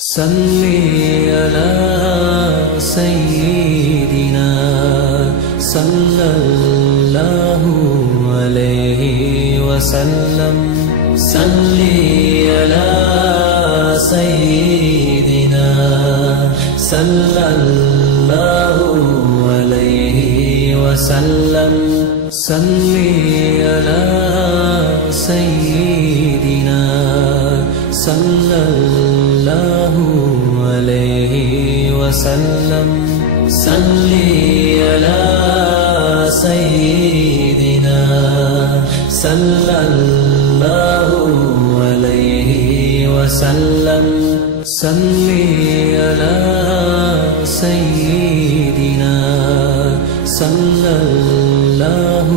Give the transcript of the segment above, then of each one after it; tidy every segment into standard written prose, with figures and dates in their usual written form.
صلی علی سیدنا صلی اللہ علیہ وسلم صلی علی سیدنا صلی اللہ علیہ وسلم صلی علی سیدنا صلی اللہ علیہ وسلم صلی علی سیدنا صلی اللہ علیہ وسلم صلی علی سیدنا صلی اللہ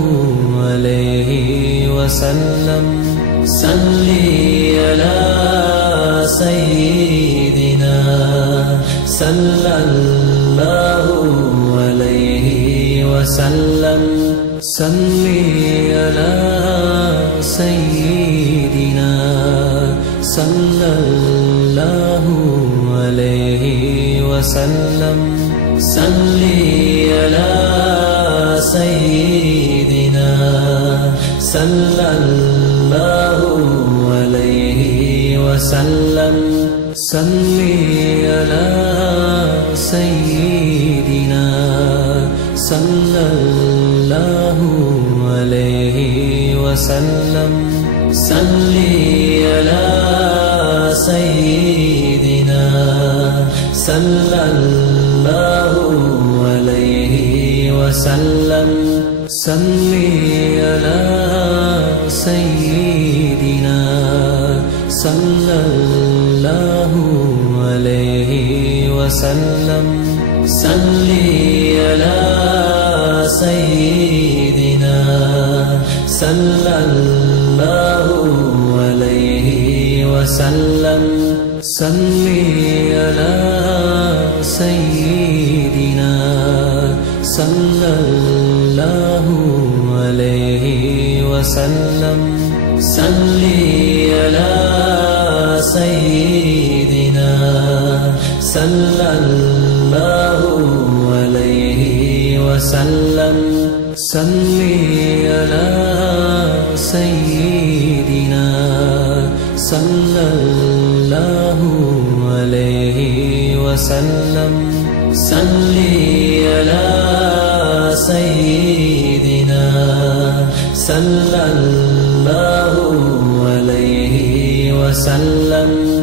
علیہ وسلم صلی علی سیدنا صلی اللہ علیہ وسلم صلی علی سیدنا صلی اللہ علیہ وسلم صلی علی سیدنا صلی اللہ علیہ وسلم صلی علی سیدنا صلی اللہ علیہ وسلم صلی علی سیدنا صلی اللہ علیہ وسلم صلی علی سیدنا صلی اللہ علیہ وسلم صلی علی سیدنا صلی اللہ علیہ وسلم صلی علی سیدنا صلی اللہ علیہ وسلم صلی علی سیدنا صلی اللہ علیہ وسلم صلی علی سیدنا صلی اللہ علیہ وسلم صلی علی سیدنا صلی اللہ علیہ وسلم